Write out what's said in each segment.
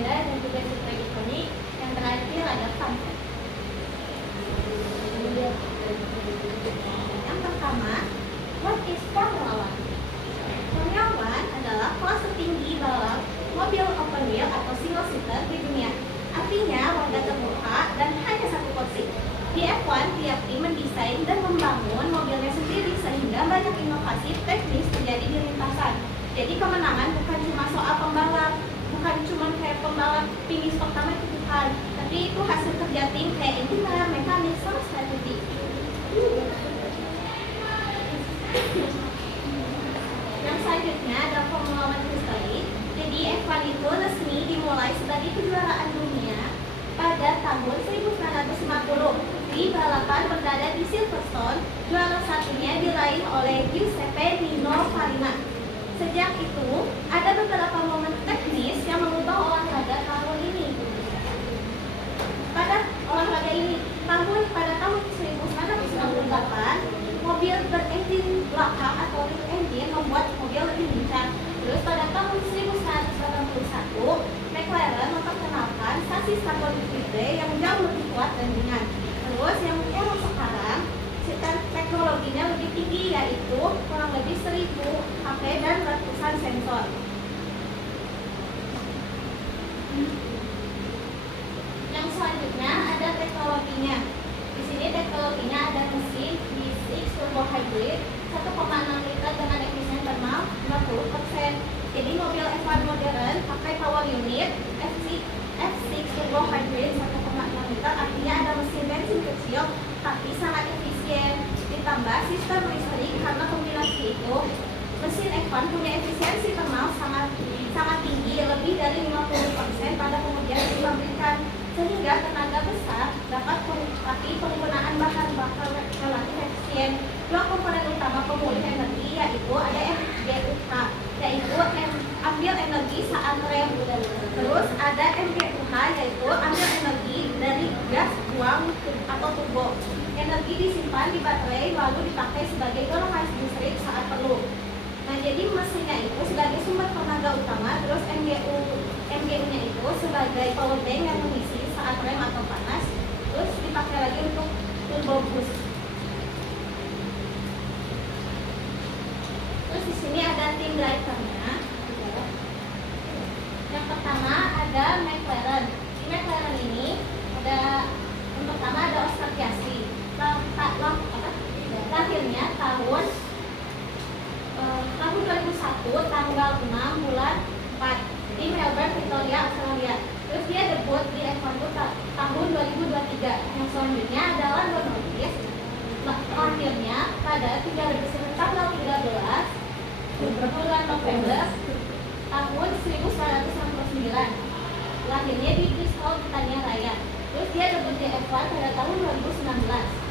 agenda dan juga sirkuit ikonik. Yang terakhir ada fun fact. Yang pertama, what is Formula One? Formula One adalah kelas tertinggi balap mobil open wheel atau single seater di dunia. Artinya roda terbuka dan hanya satu kursi. Di F1, tiap tim mendesain dan membangun mobilnya sendiri sehingga banyak inovasi teknis terjadi di lintasan. Jadi kemenangan bukan cuma soal pembalap, bukan cuma kayak pembalap finish pertama itu bukan, tapi itu hasil kerja tim kayak engineer, mekanik, sama strategi. Yang selanjutnya ada Formula One History. Jadi F1 itu resmi dimulai sebagai kejuaraan dunia pada tahun 1950 di balapan berada di Silverstone. Juara satunya diraih oleh Giuseppe Nino Farina. Sejak itu ada beberapa momen teknis yang mengubah olahraga tahun ini. Pada tahun 1998 mobil berenjin belakang atau rear engine membuat mobil lebih lincah. Terus pada tahun 1981 McLaren memperkenalkan sasis karbon fiber yang jauh lebih kuat dan ringan. Terus yang era sekarang teknologinya lebih tinggi, yaitu kurang lebih 1000 HP dan ratusan sensor. Yang selanjutnya ada teknologinya. Di sini teknologinya ada mesin V6 turbo hybrid 1,6 liter dengan efisien thermal 50%. Jadi mobil F1 modern pakai power unit F6 turbo hybrid 1,6 liter, artinya ada mesin bensin kecil tapi sangat efisien. Ditambah sistem listrik, karena kombinasi itu mesin F1 punya efisiensi thermal sangat tinggi, lebih dari 50% pada pengujian di pabrikan, sehingga tenaga besar dapat tapi penggunaan bahan bakar relatif efisien. Dua komponen utama pemulih energi yaitu ada MGUH, yaitu ambil energi saat rem. Terus ada MGUH, yaitu ambil energi dari gas buang atau turbo. Energi disimpan di baterai lalu dipakai sebagai dorongan listrik saat perlu. Nah, jadi mesinnya itu sebagai sumber tenaga utama, terus MGU-nya itu sebagai power bank yang mengisi saat rem atau panas, terus dipakai lagi untuk turbo boost. Terus di sini ada tim drivernya. Yang pertama ada McLaren. Di McLaren ini ada yang pertama ada Oscar Piastri. Lahirnya tahun 2001 tanggal 6 bulan 4 di Melbourne, Victoria, Australia. Terus dia debut di F1 tahun 2023. Yang selanjutnya adalah Lando Norris. Lahirnya pada tanggal 13 bulan November tahun 1999. Lahirnya di Bristol, Britania Raya. Terus dia debut di F1 pada tahun 2019.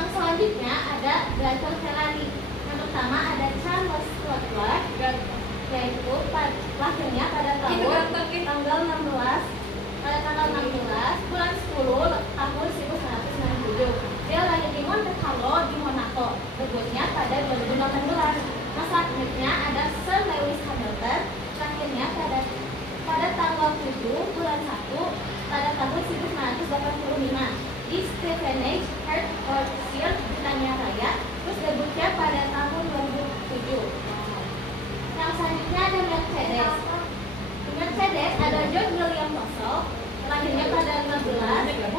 Yang selanjutnya ada driver Ferrari. Yang pertama ada Charles Leclerc, yaitu lahirnya pada tanggal 16 bulan 10 tahun 1997. Dia lahir di Monte Carlo di Monaco. Debutnya pada 2018. Nah, selanjutnya ada Sir Lewis Hamilton. Lahirnya pada tanggal 7 bulan 1 pada tahun 1985 di Stevenage, Hertfordshire, Britania Raya. Terus debutnya pada tahun 2007. Yang selanjutnya ada Mercedes. Di Mercedes ada George William Russell. Lahirnya pada 15 bulan 02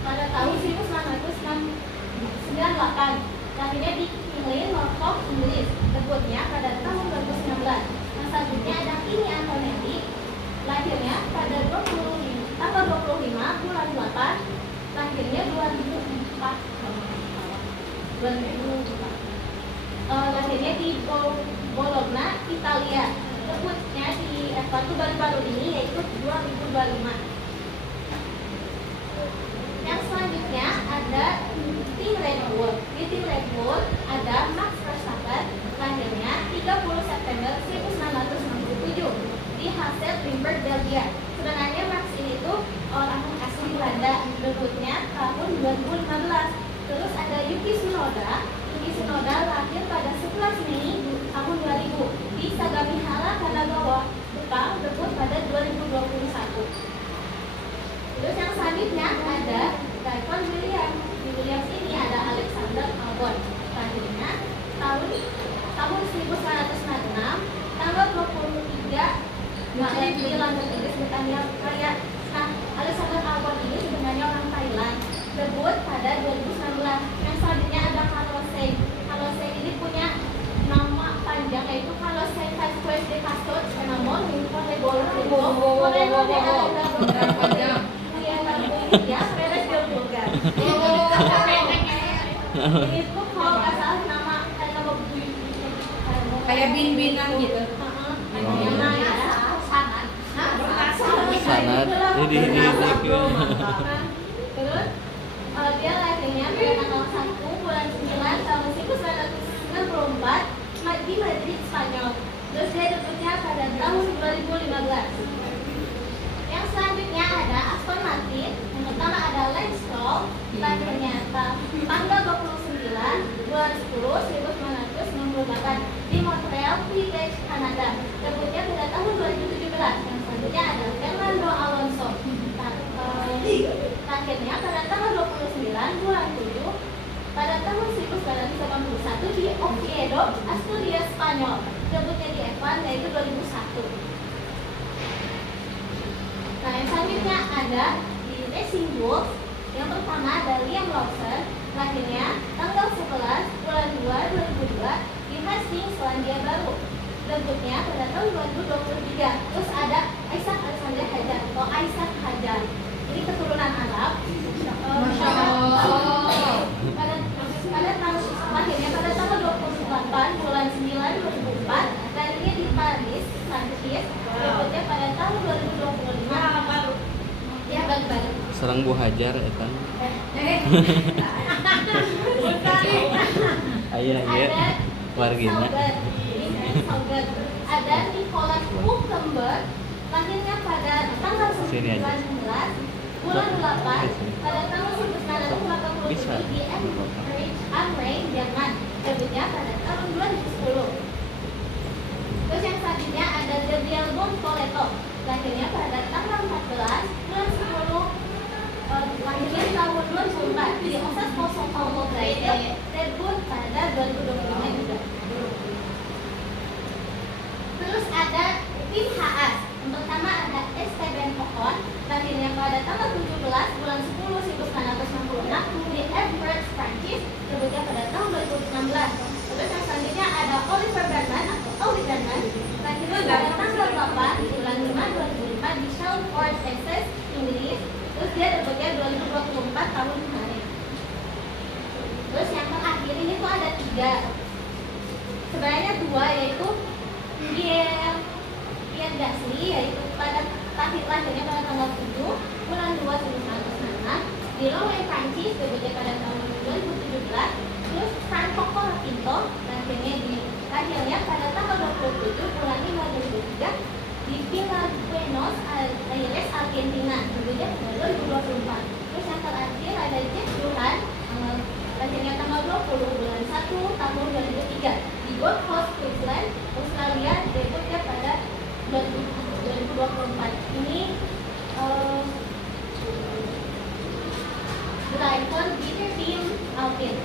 pada tahun 1998. Lahirnya di Kingley, Norfolk, Inggris. Debutnya pada tahun 2019. Yang selanjutnya ada Kimi Antonelli. Lahirnya pada tanggal 25 bulan 8. Lahirnya 2004. Lahirnya di Bologna, Italia. Debutnya di F1 baru-baru ini yaitu 2025. Yang selanjutnya ada tim Red Bull. Di tim Red Bull ada Max Verstappen. Lahirnya 30 September 1967 di Hasselt-Limburg, Belgia. Sebenarnya Max ini tuh orang asli Belanda. Debutnya tahun 2015. Terus ada Yuki Tsunoda. Yuki Tsunoda lahir pada 11 Mei tahun 2000 di Sagamihara, Kanagawa, nggak ngerti lantai Inggris bukannya kayak. Nah, Alexander Albon ini sebenarnya orang Thailand, debut pada 2019. Yang selanjutnya ada Carlos Sainz. Carlos Sainz ini punya nama panjang yaitu Carlos Sainz Vasquez de Castro Enamor Corredor de Alejandro ya Perez del Pulgar. Itu kalau nggak salah nama Kayak bin-binan gitu. yang namanya sangat Sanad. Terus dia lahirnya pada tanggal 1 bulan 9 tahun 1994 di Madrid, Spanyol. Terus dia debutnya pada tahun 2015. Yang selanjutnya ada Aston Martin. Yang pertama ada Lance Stroll, lahirnya tanggal 29 bulan 10 1998 di Montreal, Quebec, Kanada. Debutnya pada tahun 2017. Yang selanjutnya ada Fernando Alonso. Lahirnya pada tanggal 29 bulan 7 pada tahun 1981 di Oviedo, Asturias, Spanyol. Debutnya di F1 yaitu 2001. Nah, yang selanjutnya ada di Racing Bulls. Yang pertama ada Liam Lawson, lahirnya tanggal 11 bulan 2 2002 di Hastings, Selandia Baru. Debutnya pada tahun 2023. Terus ada Isaac Alexander Hajar atau Isaac Hajar. Ini keturunan Arab. Masya Allah. Pada tahun lahirnya pada tanggal 28 bulan 9 2004. Lahirnya di Paris, Prancis. Debutnya pada tahun 2025. Ya, baru-baru. Serang Bu Hajar eta. Aya wargina. Ada Nicholas Hulkenberg, lahirnya pada tanggal 19 bulan 8 pada tahun 1987 di Amrein, Jerman. Debutnya pada tahun 2010. Terus yang selanjutnya ada Gabriel Boncoletto, lahirnya pada tanggal 14 bulan 10 lahirnya tahun 2004 di Osasco, Sao Paulo, Brazil. Debut pada 2025 juga. Terus ada tim Haas. Yang pertama ada Esteban Ocon, lahirnya pada tanggal 17 bulan 10 1966 di Everett, Prancis. Debutnya pada tahun 2016. Terus yang selanjutnya ada Oliver Bernal atau Oli Bernal, lahirnya pada tanggal 8 bulan 5 2005 di Shelford, Texas, Inggris. Terus dia debutnya 2024 tahun kemarin. Terus yang terakhir ini tuh ada 3. Sebenarnya 2 yaitu Pierre Gasly, yaitu pada lahirnya pada tanggal 7 bulan 2 1996 di Rouen, Prancis. Debutnya pada tahun 2017. Terus Franco Colapinto, lahirnya pada tanggal 27 bulan 5 2003 di Villa Buenos Aires, Argentina. Debutnya pada 2024. Terus yang terakhir ada Jack Doohan, lahirnya tanggal 20 bulan 1 tahun 2003 di Gold Coast, Queensland, Australia. Debutnya pada 2024. Ini driver di tim Alpine.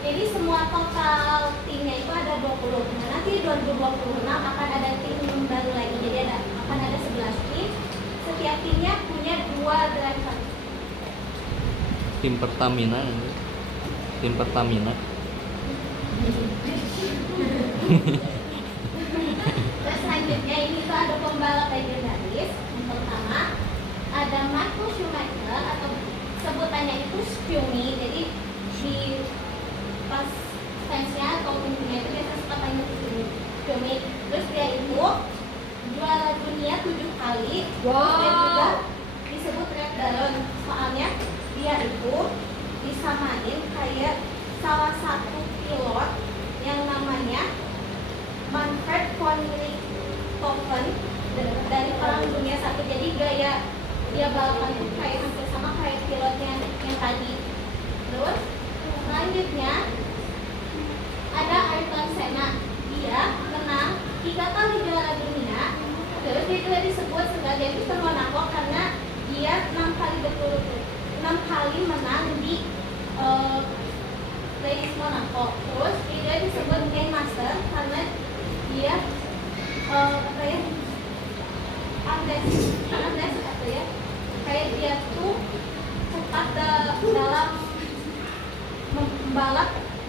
Jadi semua total timnya itu ada 20. Nah, nanti 2026 akan ada tim baru lagi. Jadi akan ada 11 tim. Setiap timnya punya 2 driver. Tim Pertamina. Terus selanjutnya ini tuh ada pembalap legendaris. Yang pertama ada Michael Schumacher atau sebutannya itu Schumi. Jadi di pas fansnya atau pintunya itu biasa suka tanya Schumi. Terus dia itu juara dunia 7 kali. Dia juga disebut Red Baron. Soalnya dia itu disamain kayak salah satu pilot yang namanya Manfred von Richthofen dari Perang Dunia I. Jadi gaya dia balapan itu kayak hampir sama kayak pilotnya yang tadi. Terus selanjutnya ada Ayrton Senna. Dia menang 3 kali juara dunia. Terus dia juga disebut sebagai Mr. Monaco karena dia 6 kali menang di Race Monaco. Terus dia disebut Game Master karena dia sangat tes atau ya kayak dia tuh cepat dalam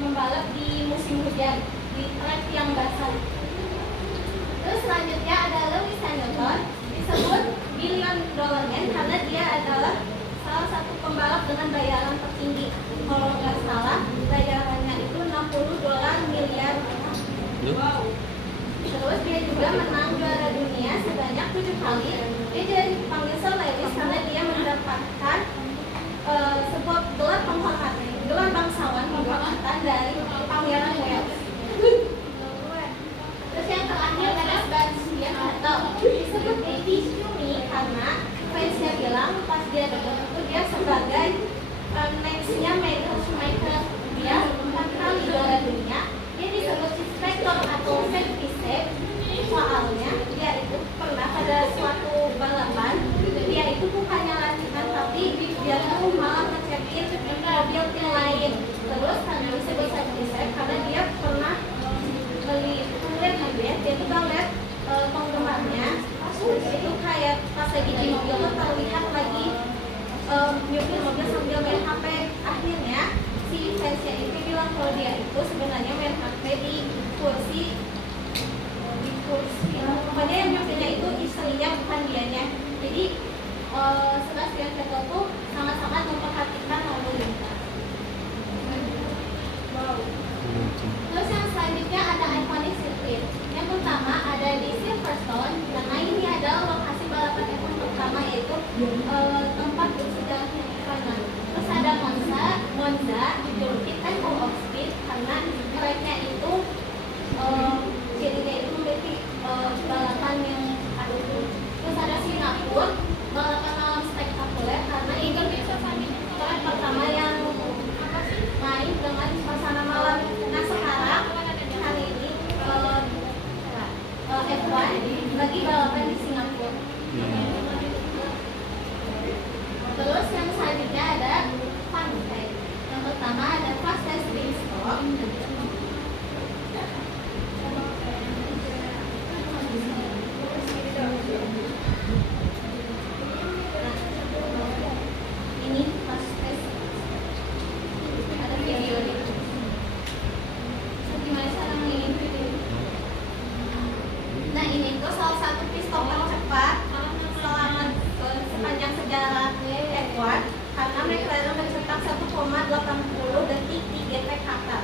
membalap di musim hujan di track yang basah. Terus selanjutnya ada Lewis Hamilton, disebut billion dollar man karena dia adalah salah satu pembalap dengan bayaran tertinggi. Kalau nggak salah bayarannya itu $60 miliar. Terus dia juga menang juara dunia sebanyak 7 kali. Dia jadi dipanggil Sir Lewis karena dia mendapatkan sebuah gelar penghormatan, gelar bangsawan penghormatan dari Pangeran Wales. Terus yang terakhir ada Sebastian Vettel, disebut Baby Schumi karena fansnya bilang pas dia debut itu dia sebagai nextnya Michael Schumacher. Dia 4 kali juara dunia. Dia disebut inspektor atau safety safe. Soalnya dia itu pernah pada suatu balapan, dia itu bukannya latihan tapi dia tuh malah ngecekin mobil tim lain. Terus karena disebut safety safe karena dia pernah lihat mobil, dia tuh ngeliat penggemarnya itu kayak pas lagi di mobil tuh terlihat lagi nyupir mobil sambil main HP. Akhirnya si fansnya itu bilang kalau dia itu sebenarnya main HP di kursi pokoknya yang nyupirnya itu istrinya bukan dianya. Jadi Sebastian Vettel tuh sangat-sangat memperhatikan lalu lintas. Terus yang selanjutnya ada iconic circuit. Yang pertama ada di Silverstone karena ini adalah lokasi balapan F1 pertama, yaitu tempat bersejarahnya F1. Terus ada Monza dijuluki Temple of Speed karena tracknya itu jadinya itu memiliki balapan yang aduh. Terus ada Singapura, balapan malam spektakuler karena ini track pertama yang main dengan suasana malam. Nah sekarang hari ini F1 lagi balapan di Singapura. Terus yang selanjutnya ada fun fact. Yang pertama ada fastest pit stop. Ini fastest ada video nih. Gimana cara mainin video? Nah ini tuh salah satu pit stop tercepat selama sepanjang sejarah F1 karena McLaren mencetak 1,80 detik di GP Qatar.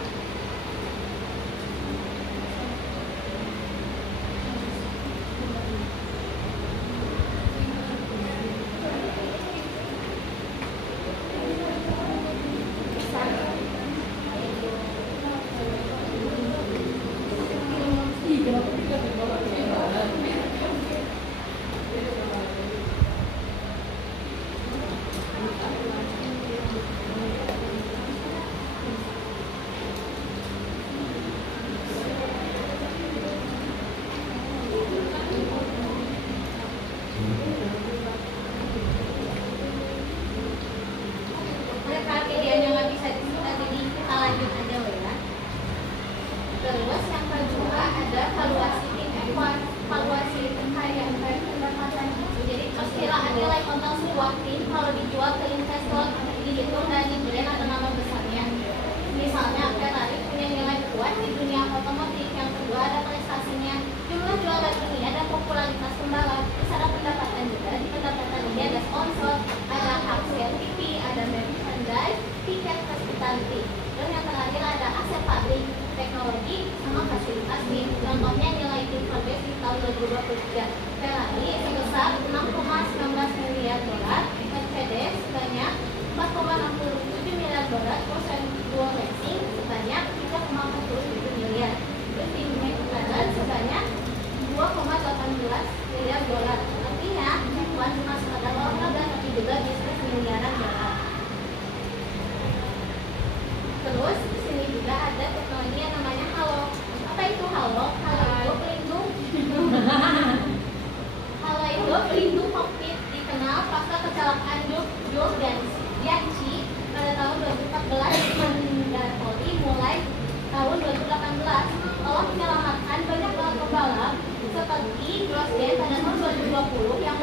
Terus yang kedua ada valuasi tim F1, valuasi kekayaan dan pendapatan. Jadi perkiraan nilai total sebuah tim kalau dijual ke investor dihitung dan diberikan ada nama besarnya. Misalnya Ferrari punya nilai kuat di dunia otomotif. Yang kedua ada prestasinya, jumlah juara dunia dan popularitas pembalap. Terus ada pendapatan juga. Di pendapatan ini ada sponsor, ada hak share TV, ada merchandise, tiket, hospitality. Dan yang terakhir ada aset pabrik, teknologi, sama fasilitas tim. Contohnya nilai tim Forbes di tahun 2023 Ferrari sebesar $6,19 miliar, Mercedes sebanyak 4,60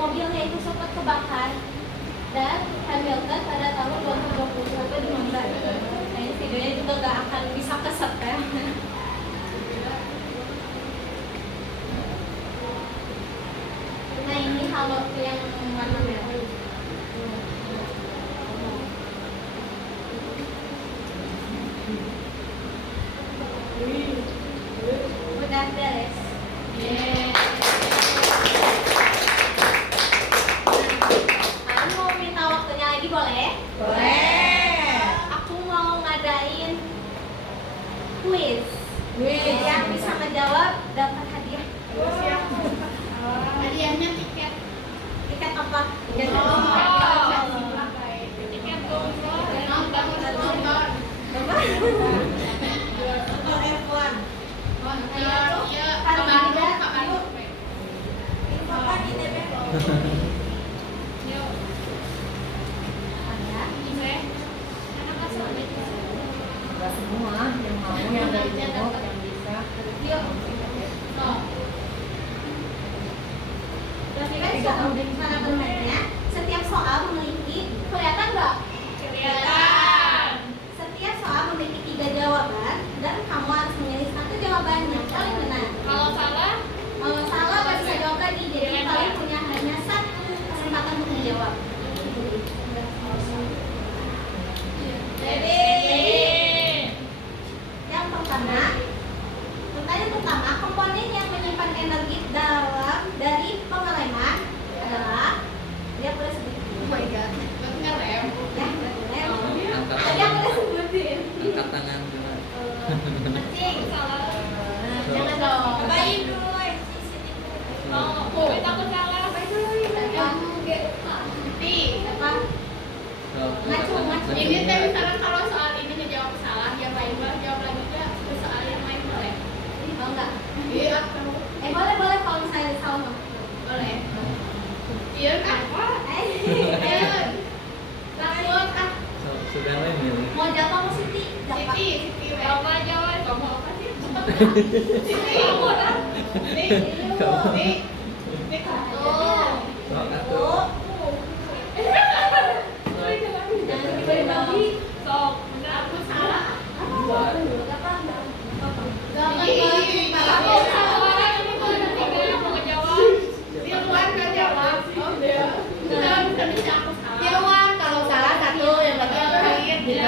mobilnya itu sempat kebakar dan Hamilton pada tahun 2020 sampai di Honda. Nah, ini videonya juga gak akan bisa keset ya. Nah, ini halo yang warna merah. Udah beres. Aku mau minta waktunya lagi boleh? Boleh. Aku mau ngadain quiz. Quiz. Yang bisa menjawab dapat hadiah. Hadiahnya tiket. Tiket apa? Tiket Oh. Tiket Nonton. Apa? Nonton F1. Iya. Ke Bandung. Ini kapan di TBK? Yuk. Ada. Enggak semua yang mau yang dari Bogor yang bisa. Yuk. Perhatikan soal cara bermainnya. Setiap soal memiliki kelihatan nggak? Kelihatan. Setiap soal memiliki 3 jawaban dan kamu harus memilih satu jawaban yang paling benar. Kalau salah, Kalau salah nggak bisa jawab lagi. Jadi kalian punya hanya satu kesempatan untuk menjawab. Jadi yang pertama, pertanyaan pertama, komponen yang menyimpan energi dalam dari pengeleman adalah dia boleh sebut. oh my god, ngerem. Ya, rem. Angkat Tadi aku udah tangan. sebutin. Angkat tangan juga. Kencing. Salah. Jangan dong. Cobain dulu. Oh, takut salah. Cobain dulu ya. Apa? So, Ngacu, ngacu. Ini teh misalkan kalau soal ini ngejawab salah, yang lain mah jawab lagi ke soal yang lain boleh. Oh enggak. Iya, Boleh boleh kalau misalnya salah. boleh. Iya, apa? Eh. Takut ah. so, sudah lah milih. Mau jawab apa Siti? Jawab. Siti, apa jawab? Kamu apa sih? Siti, kamu dah. Nih, nih, nih, tuh. So, Satu. atuh. Jangan dibagi-bagi. Sok, benar aku salah. Apa? Apa? Ih, kamu salah orang ini boleh tiga mau ngejawab. Tilwan kan jawab. Oh, dia. Bisa aku salah. Tilwan kalau salah satu yang lagi yang lain. Ya, Gitu.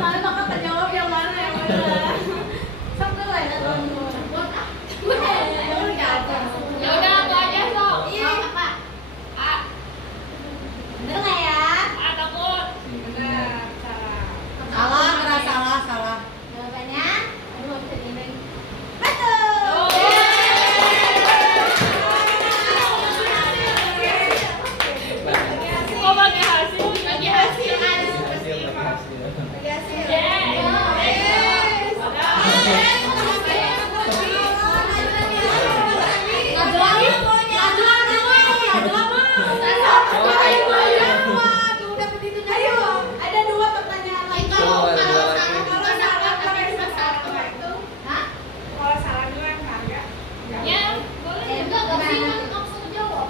soalnya bakal terjawab yang mana yang benar. Sok dulu ya, teman. Ya udah aku aja sok. Iya, apa? Ah, Bener nggak ya? ah takut. Benar, salah. Salah. Jawabannya, aduh nggak bisa diindahin. Betul. Oh. Kok bagi hasil? Bagi hasil. Hasil, hasil. Yes. Ayo, ada 2 pertanyaan lagi. Kalau salah juga dapat tapi cuma satu itu. Hah? Ya, boleh. Enggak sih, kan langsung jawab.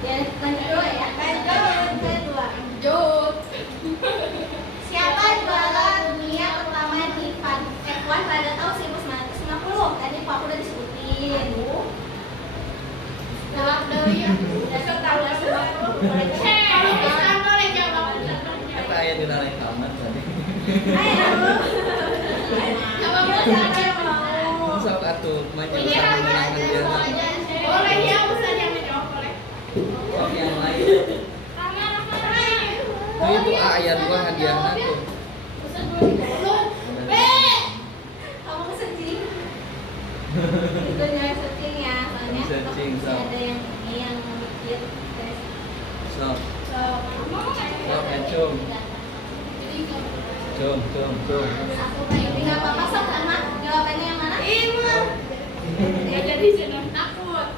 Ya, lanjut dulu ya. Lanjut ke 2. Lanjut. Siapa juara dunia pertama di F1 pada tahun 1950? Tadi Pak udah disebutin. Jawab dulu ya. Udah tahu semua. Kalau bisa boleh jawab. Kata ayah di nalai kamar tadi. Ayo. Jawab Siapa saja. yang mau? Sok atuh, maju Ini sama apa menangan aja dia. soalnya. Boleh ya, usah yang menjawab boleh. Sok yang lain. Oh, Tuh itu ayah gua hadiahnya tuh. Usah dulu. B. Kamu kesencing. Itu nyari searching ya, soalnya Searching, masih so. ada yang ini yang mikir tes. Sok, Mau sok, cum. Cum. Aku kayak nggak apa-apa sok sama jawabannya yang mana? Ya jadi senang takut.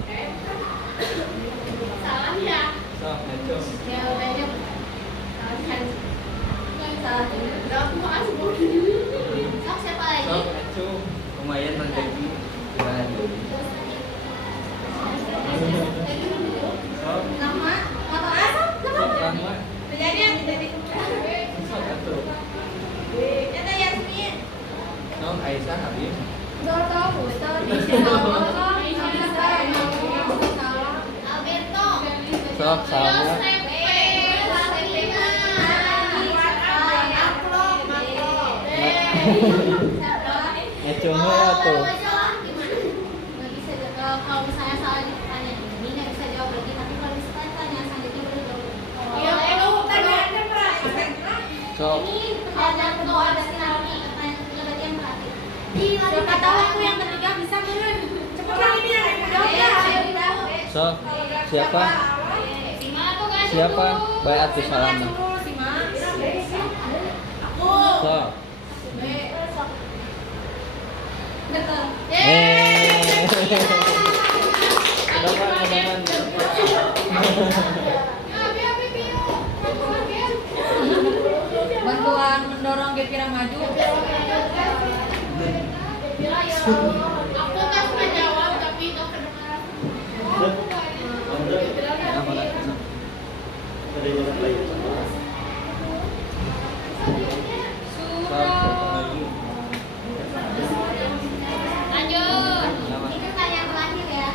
Salah ya. Sok, cum. Jawabannya salah. Udah aku mau asal Sok siapa lagi? Sok, cum. Lumayan rezeki. Kirain. Terus tadi Sok sama. Ngecungnya tuh. Kalau misalnya salah di pertanyaan ini nggak bisa jawab lagi, tapi kalau misalnya pertanyaan selanjutnya boleh jawab. Sok. Ini pertanyaan kedua ada sinarnya, pertanyaan ketiga berarti yang terakhir. Siapa tahu aku yang ketiga bisa turun. Cepetan ini yang jawab ya. Sok. Siapa? Siapa? Baik atuh salama. Aku. Sok. Betul. Bantuan mendorong Gepira maju. Aku kan sudah jawab tapi nggak kedengaran. Lanjut. Ini pertanyaan terakhir ya.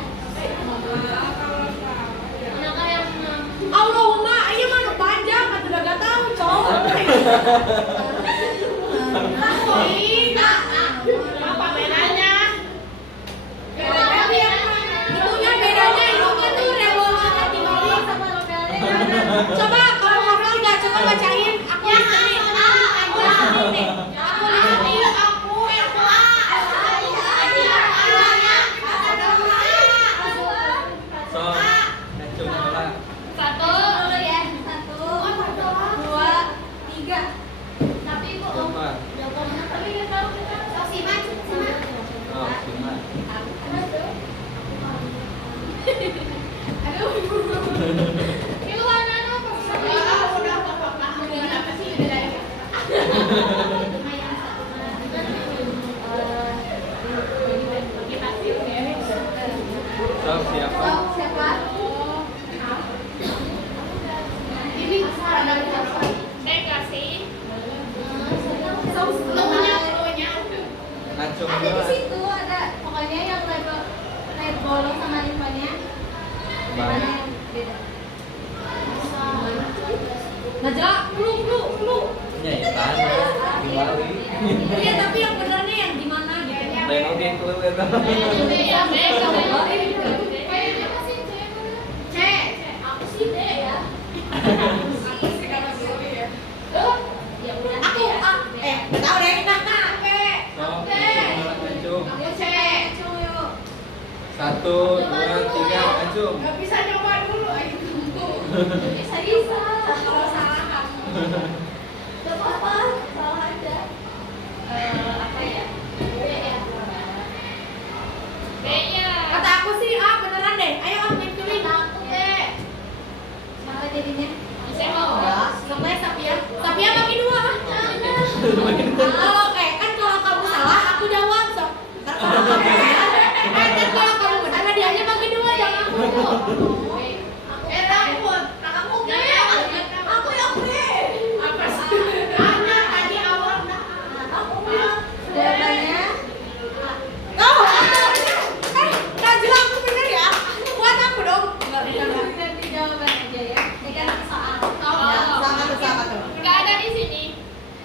Allahumma, iya mana panjang, kan udah gak tahu, cowok. Apa bedanya? Itunya bedanya, itunya tuh revolusi Sama Robelnya. Coba kalau ngobrol nggak, coba bacain. Aku listening. Aku listening. Aku listening. Sok. Ngecung bola. Satu dulu ya. Satu, dua, tiga. Tapi ibu Coba. tapi nggak tahu kita. Simak. Oh, cuma. Aduh. Itu warna apa? Udah apa-apa. Kenapa sih udah dari? Sok siapa? Siapa? Ini Saya kasih. Ngacung ada di bola. situ ada pokoknya yang red bolong sama limpahnya mana yang beda. Najla, lu. Nya ya kan. Di Bali. Iya, tapi yang benernya yang di mana gitu. Lain oge keluar eta. Kayaknya masih C. Aku sih D ya. Ya udah. Aku tahu deh. Sok. Ngacung. Aku C. Cung yuk. 1, 2, 3, ngacung. Gak bisa nyoba dulu. Bisa. Kalau salah kamu. Gak apa-apa. Salah aja. Apa ya? B ya. B-nya. Kata aku sih A beneran deh. Ayo ambil pilih. Aku B. Salah jadinya. Saya mau. Sampai Sapia. Sapia bagi dua. Kalau kan kalau kamu salah aku jawab sok. Ntar kalau kamu benar hadiahnya bagi dua jangan aku. Takut. Kamu B. Aku yang B. Apa sih? Hanya tadi awal Aku bilang jawabannya Oh, Najla aku bener ya? Buat aku dong. ganti jawaban aja ya. Diganti soal. Sama tuh. Nggak ada di sini.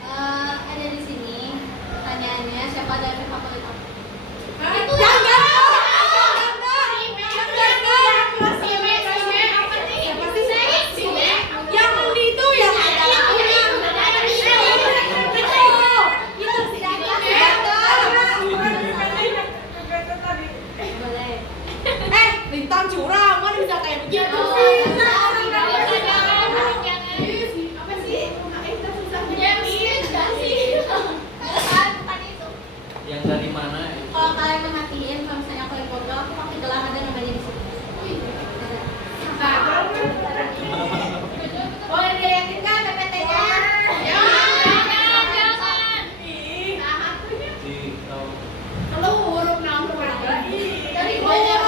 Ada di sini. Pertanyaannya siapa dari favorit aku? Itu yang yang di itu yang ada Boleh. Lintang curang mana bisa kayak begitu Oh, sih? Apa sih? Bukan itu. Yang dari mana? Kalau kalian merhatiin, kalau misalnya aku yang foto, aku pakai gelang ada namanya di situ. Ada. Boleh dilihatin kan PPT-nya? Di tahu. Dari banyak.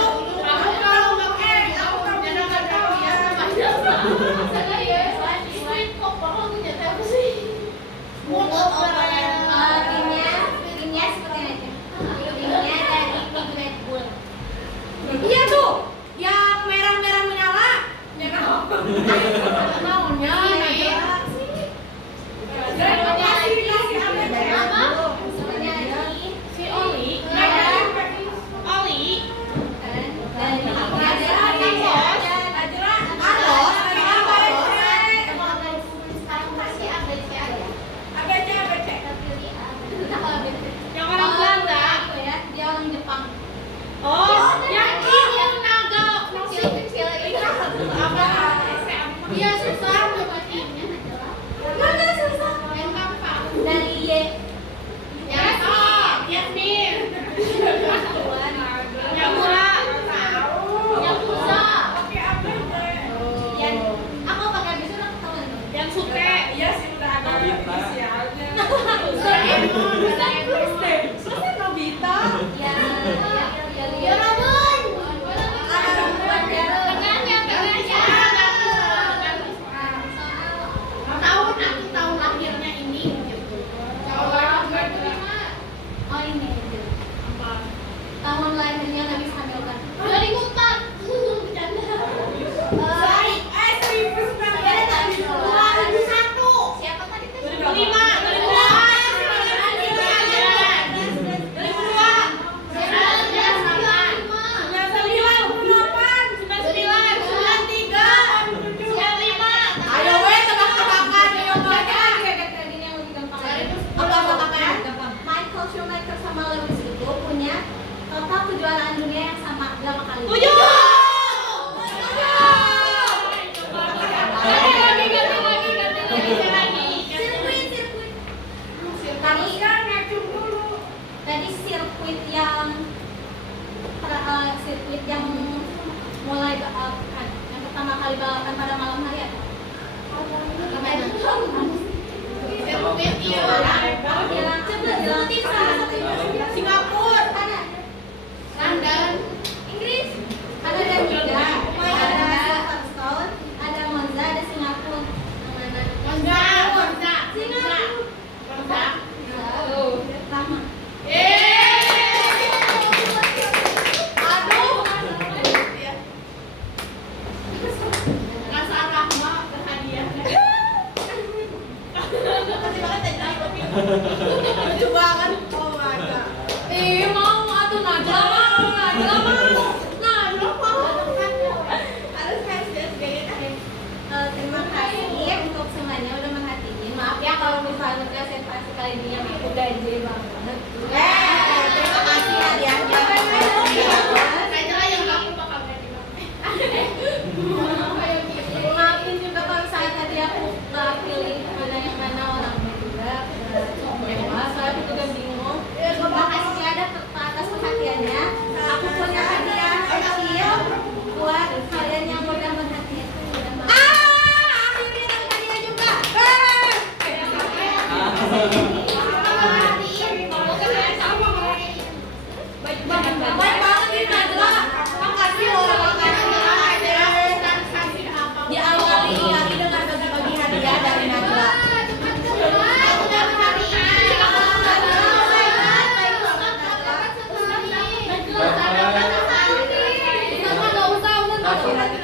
Timnya seperti aja. Timnya dari kali balapan pada malam hari apa? Singapura, London, Inggris. Ada juga. Ada Silverstone, ada Monza, ada Singapura. Yang mana? Monza. Sama. Aduh. Rasa Rahma berhadiah. Lucu banget. Oh my god. Mau atuh Najla mau. Harus kasih segala. Terima kasih untuk semuanya udah merhatiin. Maaf ya kalau misalnya presentasi kali ini yang aku gaje banget. Terima kasih hadiahnya. Najla yang kamu bakal ganti. Maafin juga kalau misalnya tadi aku nggak pilih mana yang mana orangnya juga. Soalnya aku juga bingung. Terima kasih ada atas perhatiannya. Aku punya hadiah kecil buat kalian yang udah merhatiin. Akhirnya dapat hadiah juga. Baik banget nih Najla. Makasih loh. Diawali hari dengan bagi-bagi hadiah dari Najla.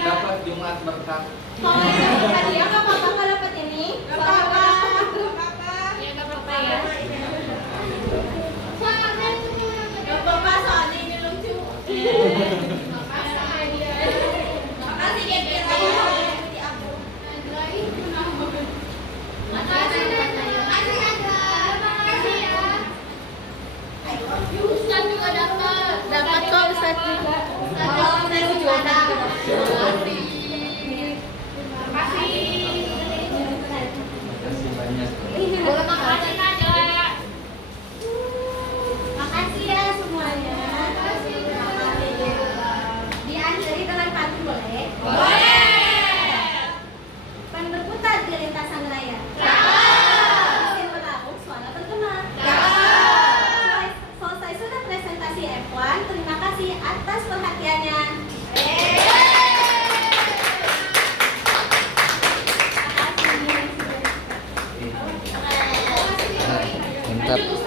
Dapat Jumat berkah. Kalau yang dapat hadiah nggak apa-apa kalau dapat ini. Gak apa-apa. Ya. Gak apa-apa soalnya ini lucu. Makasih ya Kira. Ustaz juga dapat. Dapat kok Ustaz juga. Oh, Ustaz juga dapat. Makasih. Makasih banyak. Boleh makasih Najla. Makasih ya semuanya. Diakhiri dengan pantun boleh? Boleh. Pan berputar di lintasan raya. Mesin berlalu, suara bergema. Selesai sudah presentasi F1. Terima kasih atas perhatiannya. Mantap.